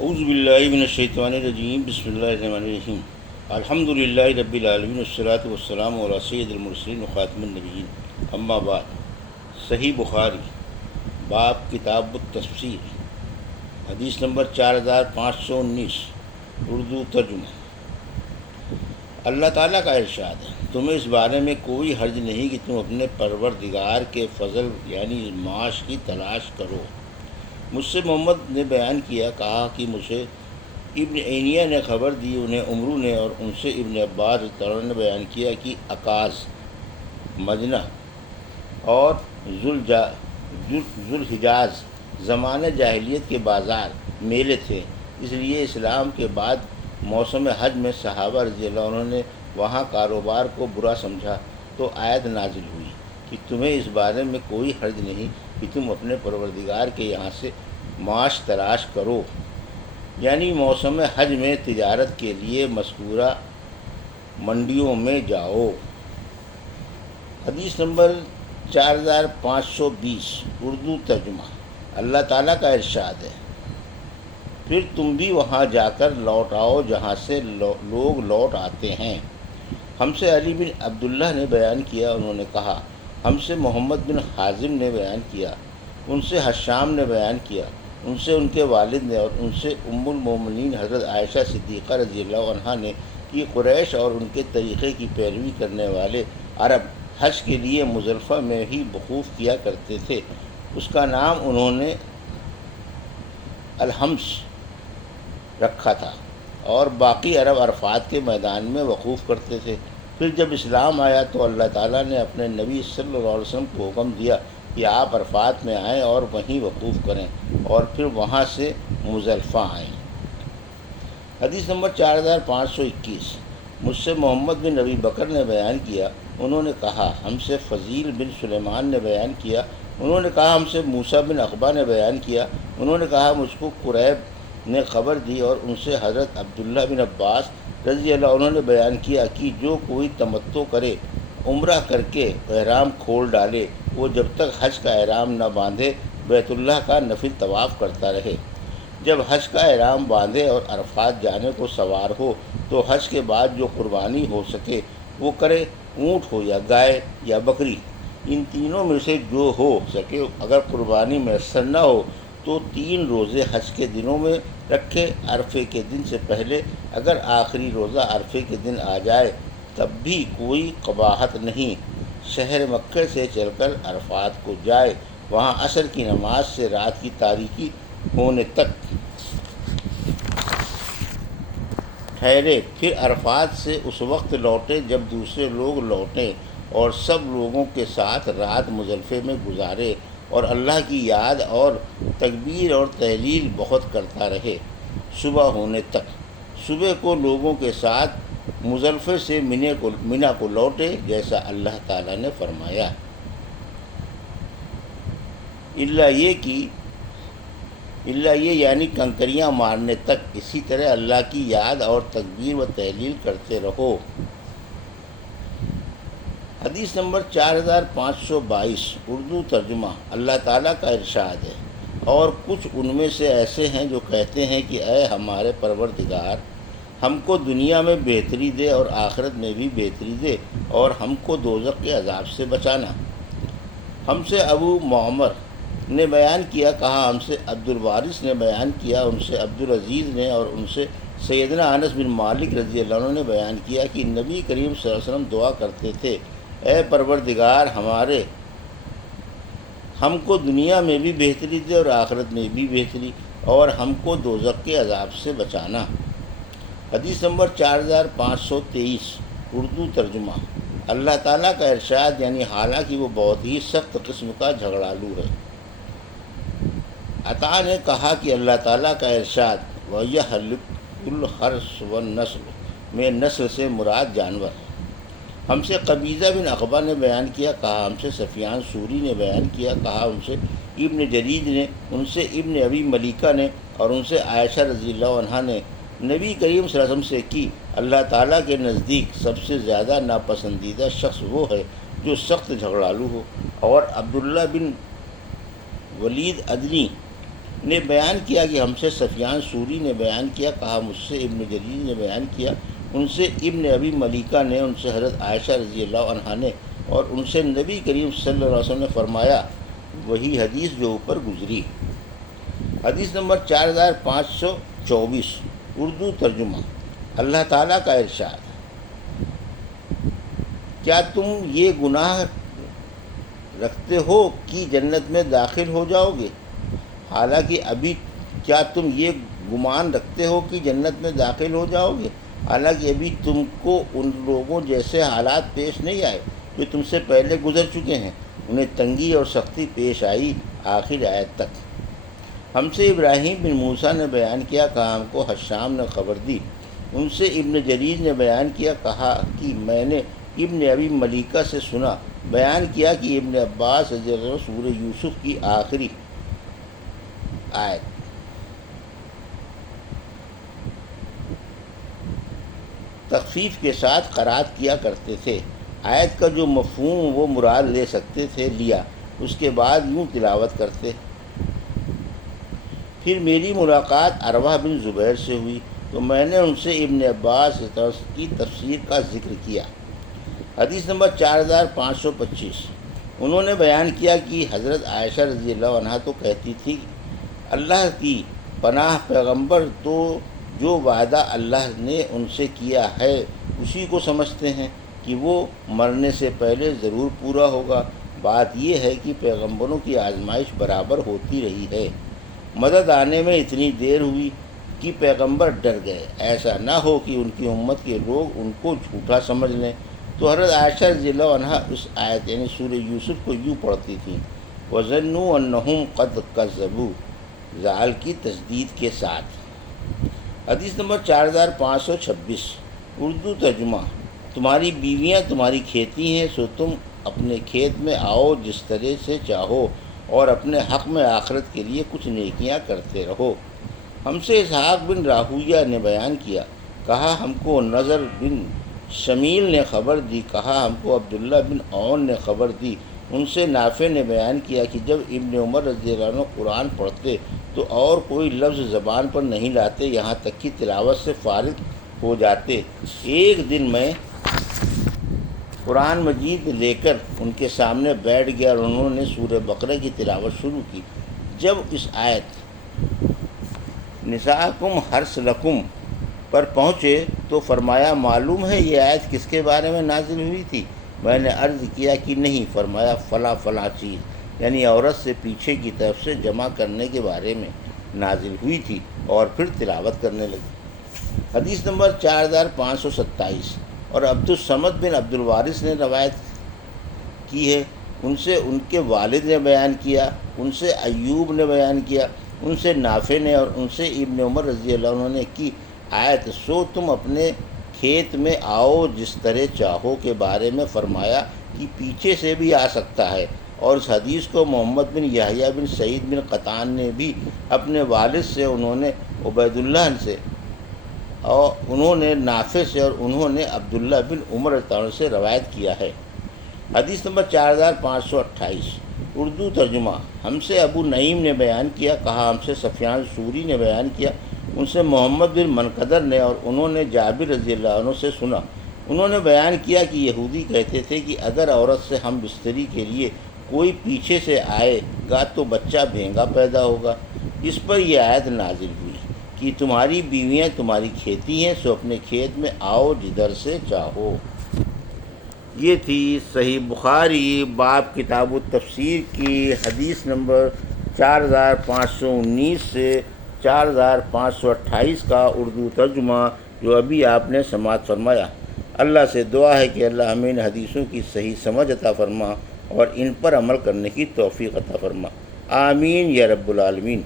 اعوذ باللہ من الشیطان الرجیم، بسم اللہ الرحمن الرحیم۔ الحمد للہ رب العالمین والصلاۃ والسلام علی سید المرسلین وخاتم النبیین، اما بعد۔ صحیح بخاری، باب کتاب التفسیر، حدیث نمبر 4519، اردو ترجمہ۔ اللہ تعالیٰ کا ارشاد ہے، تمہیں اس بارے میں کوئی حرج نہیں کہ تم اپنے پروردگار کے فضل یعنی معاش کی تلاش کرو۔ مجھ سے محمد نے بیان کیا، کہا کہ مجھے ابن عینیہ نے خبر دی، انہیں عمرو نے اور ان سے ابن عباس تعالیٰ نے بیان کیا کہ عکاظ، مجنہ اور ذوالحجاز زمانۂ جاہلیت کے بازار میلے تھے، اس لیے اسلام کے بعد موسم حج میں صحابہ رضی اللہ عنہ نے وہاں کاروبار کو برا سمجھا تو آیت نازل ہوئی کہ تمہیں اس بارے میں کوئی حرج نہیں کہ تم اپنے پروردگار کے یہاں سے معاش تلاش کرو، یعنی موسم حج میں تجارت کے لیے مذکورہ منڈیوں میں جاؤ۔ حدیث نمبر 4520، اردو ترجمہ۔ اللہ تعالیٰ کا ارشاد ہے، پھر تم بھی وہاں جا کر لوٹ آؤ جہاں سے لوگ لوٹ آتے ہیں۔ ہم سے علی بن عبداللہ نے بیان کیا، انہوں نے کہا ہم سے محمد بن حازم نے بیان کیا، ان سے حشام نے بیان کیا، ان سے ان کے والد نے اور ان سے ام المومنین حضرت عائشہ صدیقہ رضی اللہ عنہا نے کہ قریش اور ان کے طریقے کی پیروی کرنے والے عرب حج کے لیے مزدلفہ میں ہی وقوف کیا کرتے تھے، اس کا نام انہوں نے الحمص رکھا تھا، اور باقی عرب عرفات کے میدان میں وقوف کرتے تھے۔ پھر جب اسلام آیا تو اللہ تعالیٰ نے اپنے نبی صلی اللہ علیہ وسلم کو حکم دیا کہ آپ عرفات میں آئیں اور وہیں وقوف کریں اور پھر وہاں سے مزدلفہ آئیں۔ حدیث نمبر 4521، مجھ سے محمد بن ابی بکر نے بیان کیا، انہوں نے کہا ہم سے فضیل بن سلیمان نے بیان کیا، انہوں نے کہا ہم سے موسیٰ بن عقبہ نے بیان کیا، انہوں نے کہا مجھ کو قریب نے خبر دی اور ان سے حضرت عبداللہ بن عباس رضی اللہ عنہ نے بیان کیا کہ جو کوئی تمتع کرے، عمرہ کر کے احرام کھول ڈالے، وہ جب تک حج کا احرام نہ باندھے بیت اللہ کا نفل طواف کرتا رہے۔ جب حج کا احرام باندھے اور عرفات جانے کو سوار ہو تو حج کے بعد جو قربانی ہو سکے وہ کرے، اونٹ ہو یا گائے یا بکری، ان تینوں میں سے جو ہو سکے۔ اگر قربانی میسر نہ ہو تو 3 روزے حج کے دنوں میں رکھے، عرفے کے دن سے پہلے۔ اگر آخری روزہ عرفے کے دن آ جائے تب بھی کوئی قباحت نہیں، شہر مکہ سے چل کر عرفات کو جائے، وہاں عصر کی نماز سے رات کی تاریکی ہونے تک ٹھہرے، پھر عرفات سے اس وقت لوٹے جب دوسرے لوگ لوٹیں، اور سب لوگوں کے ساتھ رات مزدلفے میں گزارے اور اللہ کی یاد اور تکبیر اور تحلیل بہت کرتا رہے صبح ہونے تک۔ صبح کو لوگوں کے ساتھ مزدلفے سے منی کو لوٹے جیسا اللہ تعالیٰ نے فرمایا، اللہ یہ یعنی کنکریاں مارنے تک۔ اسی طرح اللہ کی یاد اور تکبیر و تحلیل کرتے رہو۔ حدیث نمبر 4522، اردو ترجمہ۔ اللہ تعالیٰ کا ارشاد ہے، اور کچھ ان میں سے ایسے ہیں جو کہتے ہیں کہ اے ہمارے پروردگار، ہم کو دنیا میں بہتری دے اور آخرت میں بھی بہتری دے، اور ہم کو دوزخ کے عذاب سے بچانا۔ ہم سے ابو معمر نے بیان کیا، کہا ہم سے عبد الوارث نے بیان کیا، ان سے عبد العزیز نے اور ان سے سیدنا انس بن مالک رضی اللہ عنہ نے بیان کیا کہ نبی کریم صلی اللہ علیہ وسلم دعا کرتے تھے، اے پروردگار ہم کو دنیا میں بھی بہتری دے اور آخرت میں بھی بہتری، اور ہم کو دوزخ کے عذاب سے بچانا۔ حدیث نمبر 4523، اردو ترجمہ۔ اللہ تعالیٰ کا ارشاد، یعنی حالانکہ وہ بہت ہی سخت قسم کا جھگڑالو ہے۔ عطا نے کہا کہ اللہ تعالیٰ کا ارشاد، وَيَحْلِقُ الْحَرْثَ وَالنَّسْلَ میں نسل سے مراد جانور ہے۔ ہم سے قبیضہ بن عقبہ نے بیان کیا، کہا ہم سے سفیان سوری نے بیان کیا، کہا ان سے ابن جریج نے، ان سے ابن ابی ملیکہ نے اور ان سے عائشہ رضی اللہ عنہا نے نبی کریم صلی اللہ علیہ وسلم سے کی، اللہ تعالیٰ کے نزدیک سب سے زیادہ ناپسندیدہ شخص وہ ہے جو سخت جھگڑالو ہو۔ اور عبداللہ بن ولید ادنی نے بیان کیا کہ ہم سے سفیان سوری نے بیان کیا، کہا مجھ سے ابن جریر نے بیان کیا، ان سے ابن ابی ملیکہ نے، ان سے حضرت عائشہ رضی اللہ عنہا نے، اور ان سے نبی کریم صلی اللہ علیہ وسلم نے فرمایا، وہی حدیث جو اوپر گزری۔ حدیث نمبر 4524، اردو ترجمہ۔ اللہ تعالیٰ کا ارشاد، کیا تم یہ گناہ رکھتے ہو کہ جنت میں داخل ہو جاؤ گے؟ حالانکہ ابھی کیا تم یہ گمان رکھتے ہو کہ جنت میں داخل ہو جاؤ گے، حالانکہ ابھی تم کو ان لوگوں جیسے حالات پیش نہیں آئے جو تم سے پہلے گزر چکے ہیں، انہیں تنگی اور سختی پیش آئی، آخر آیت تک۔ ہم سے ابراہیم بن موسیٰ نے بیان کیا، کہا ہم کو حشام نے خبر دی، ان سے ابن جریر نے بیان کیا، کہا کہ میں نے ابن ابی ملیکہ سے سنا، بیان کیا کہ ابن عباس رضی اللہ عنہ سورہ یوسف کی آخری آیت تخفیف کے ساتھ قرات کیا کرتے تھے۔ آیت کا جو مفہوم وہ مراد لے سکتے تھے لیا، اس کے بعد یوں تلاوت کرتے، پھر میری ملاقات عروہ بن زبیر سے ہوئی تو میں نے ان سے ابن عباس کی تفسیر کا ذکر کیا۔ حدیث نمبر 4525، انہوں نے بیان کیا کہ حضرت عائشہ رضی اللہ عنہا تو کہتی تھی، اللہ کی پناہ پیغمبر تو جو وعدہ اللہ نے ان سے کیا ہے اسی کو سمجھتے ہیں کہ وہ مرنے سے پہلے ضرور پورا ہوگا۔ بات یہ ہے کہ پیغمبروں کی آزمائش برابر ہوتی رہی ہے، مدد آنے میں اتنی دیر ہوئی کہ پیغمبر ڈر گئے، ایسا نہ ہو کہ ان کی امت کے لوگ ان کو جھوٹا سمجھ لیں۔ تو حضرت عائشہ رضی اللہ عنہا اس آیت یعنی سورہ یوسف کو یوں پڑھتی تھیں، وَظَنُّوا أَنَّهُمْ قَدْ كَذَّبُوا، زال کی تشدید کے ساتھ۔ حدیث نمبر 4526، اردو ترجمہ۔ تمہاری بیویاں تمہاری کھیتی ہیں، سو تم اپنے کھیت میں آؤ جس طرح سے چاہو، اور اپنے حق میں آخرت کے لیے کچھ نیکیاں کرتے رہو۔ ہم سے اسحاق بن راہویہ نے بیان کیا، کہا ہم کو نضر بن شمیل نے خبر دی، کہا ہم کو عبداللہ بن عون نے خبر دی، ان سے نافع نے بیان کیا کہ جب ابن عمر رضی اللہ عنہ قرآن پڑھتے تو اور کوئی لفظ زبان پر نہیں لاتے، یہاں تک کہ تلاوت سے فارغ ہو جاتے۔ ایک دن میں قرآن مجید لے کر ان کے سامنے بیٹھ گیا اور انہوں نے سورہ بقرہ کی تلاوت شروع کی۔ جب اس آیت نساءکم حرث لکم پر پہنچے تو فرمایا، معلوم ہے یہ آیت کس کے بارے میں نازل ہوئی تھی؟ میں نے عرض کیا کہ نہیں۔ فرمایا فلاں فلاں چیز، یعنی عورت سے پیچھے کی طرف سے جمع کرنے کے بارے میں نازل ہوئی تھی، اور پھر تلاوت کرنے لگی۔ حدیث نمبر 4527، اور عبد الصمد بن عبد الوارث نے روایت کی ہے، ان سے ان کے والد نے بیان کیا، ان سے ایوب نے بیان کیا، ان سے نافع نے، اور ان سے ابن عمر رضی اللہ عنہ نے کی آیت سو تم اپنے کھیت میں آؤ جس طرح چاہو کے بارے میں فرمایا کہ پیچھے سے بھی آ سکتا ہے۔ اور اس حدیث کو محمد بن یحییٰ بن سعید بن قطان نے بھی اپنے والد سے، انہوں نے عبید اللہ سے، اور انہوں نے نافع سے، اور انہوں نے عبداللہ بن عمر رضی اللہ عنہ سے روایت کیا ہے۔ حدیث نمبر 4528، اردو ترجمہ۔ ہم سے ابو نعیم نے بیان کیا، کہا ہم سے سفیان سوری نے بیان کیا، ان سے محمد بن منقدر نے، اور انہوں نے جابر رضی اللہ عنہ سے سنا، انہوں نے بیان کیا کہ یہودی کہتے تھے کہ اگر عورت سے ہم بستری کے لیے کوئی پیچھے سے آئے گا تو بچہ بھینگا پیدا ہوگا۔ اس پر یہ آیت نازل ہوئی کہ تمہاری بیویاں تمہاری کھیتی ہیں، سو اپنے کھیت میں آؤ جدھر سے چاہو۔ یہ تھی صحیح بخاری باب کتاب التفسیر کی حدیث نمبر 4519 سے 4528 کا اردو ترجمہ جو ابھی آپ نے سماعت فرمایا۔ اللہ سے دعا ہے کہ اللہ ہمیں ان حدیثوں کی صحیح سمجھ عطا فرما اور ان پر عمل کرنے کی توفیق عطا فرما، آمین یا رب العالمین۔